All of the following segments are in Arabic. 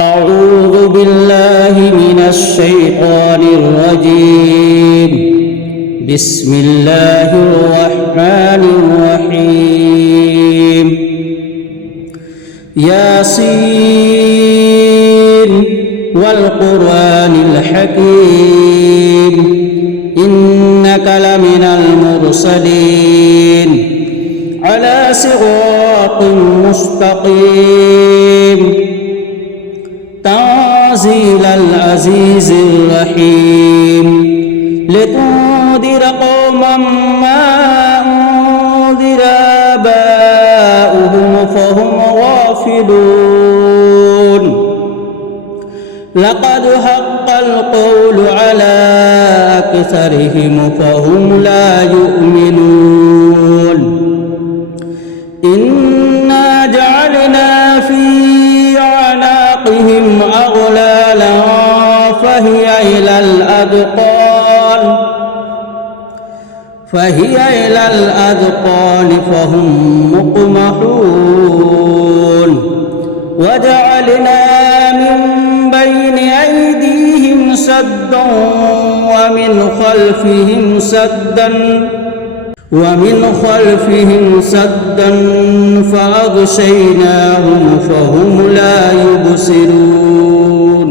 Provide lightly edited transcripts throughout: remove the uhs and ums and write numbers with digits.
أعوذ بالله من الشيطان الرجيم. بسم الله الرحمن الرحيم. ياسين والقرآن الحكيم إنك لمن المرسلين على صراط مستقيم تنزيل العزيز الرحيم لتنذر قوما ما أنذر آباؤهم فهم غافلون لقد حق القول على أكثرهم فهم لا يؤمنون إنا جعلنا في أعناقهم أغلالا فهي إلى الأذقان فهم مقمحون وجعلنا من بين أيديهم سدا ومن خلفهم سدا فأغشيناهم فهم لا يبصرون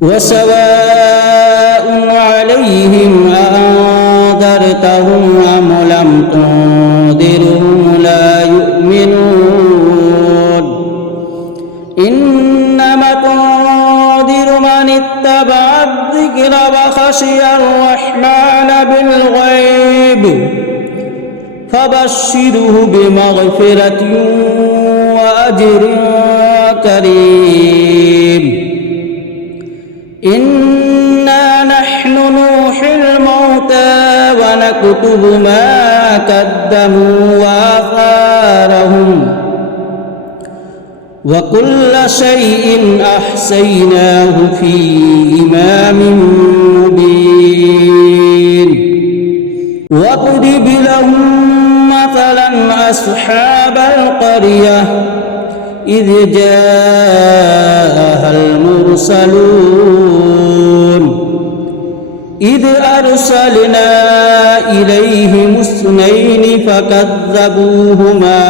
وسواء عليهم أأنذرتهم أم لم تنذرهم لا يؤمنون إنما تنذر من اتبع الذكر وخشي الرحمن بالغيب فبشره بمغفرة وأجر كريم إنا نحن نحيي الموتى ونكتب ما قدموا وآثارهم وكل شيء أحصيناه في إمام مبين واضرب لهم مثلا أصحاب القرية إذ جاءها المرسلون إذ أرسلنا إليهم اثنين فكذبوهما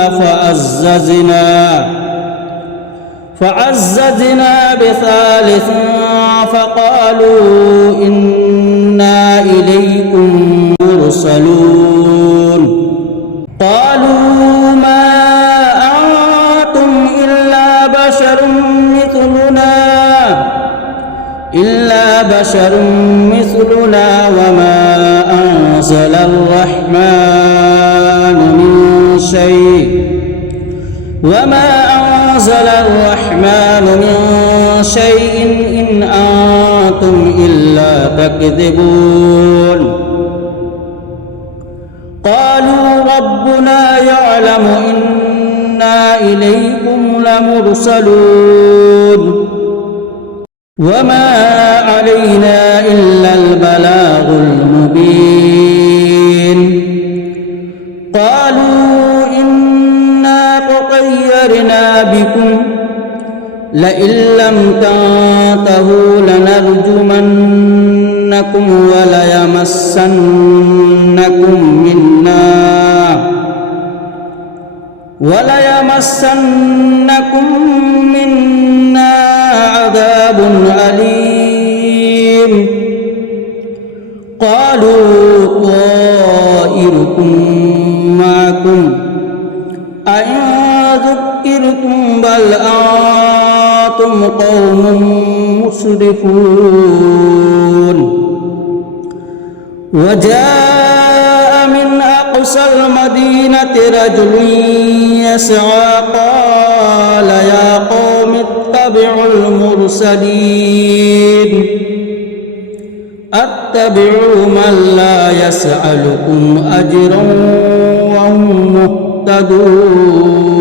فعززنا بثالث فقالوا إنا إليكم مرسلون قالوا ما أنتم إلا بشر مثلنا وما أنزل الرحمن من شيء إن أنتم إلا تكذبون قالوا ربنا يعلم إنا إليكم لمرسلون وما علينا إلا البلاغ المبين قالوا إنا تطيرنا بكم لئن لم تنتهوا لنرجمنكم وليمسنكم منا عذاب أليم قالوا طائركم معكم أئن ذكرتم بل أنتم قوم مسرفون وجاء من أقصى المدينة رجل يسعى قال يا قوم اتبعوا المرسلين اتبعوا من لا يسألكم أجرا وهم مهتدون